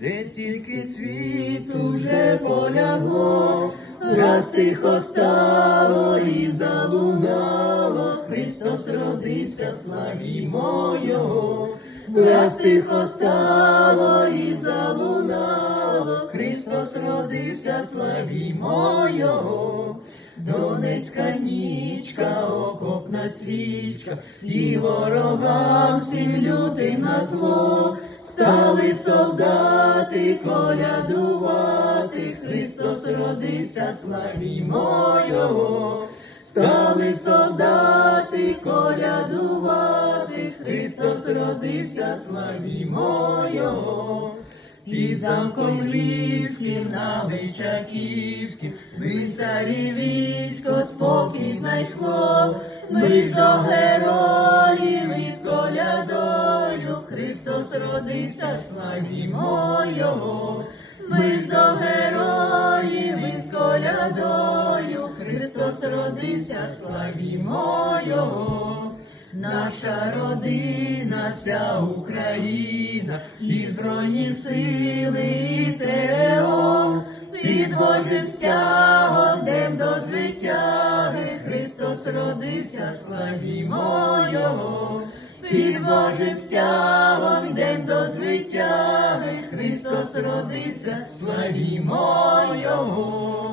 Де стільки цвіту вже полягло, раз тихо стало і залунало, Христос родився, славімо Його. Раз тихо стало і залунало, Христос родився, славімо Його. Донецька нічка, окопна свічка, і ворогам всім лютим на зло, стали солдати колядувати, Христос родився, славімо Його. Стали солдати колядувати, Христос родився, славімо Його. Під замком ліським, на Личаківським, лицарі військо спокій знайшло, ми ж до героїв Христос родився, славімо. Ми ж до героїв із колядою, Христос родився, славімо Його. Наша родина, вся Україна, і збройні сили і ТРО, під Божим стягом, дем до звитяги, Христос родився, славімо Його. Під Божим стягом, день до звитяги, Христос родився, славімо Його.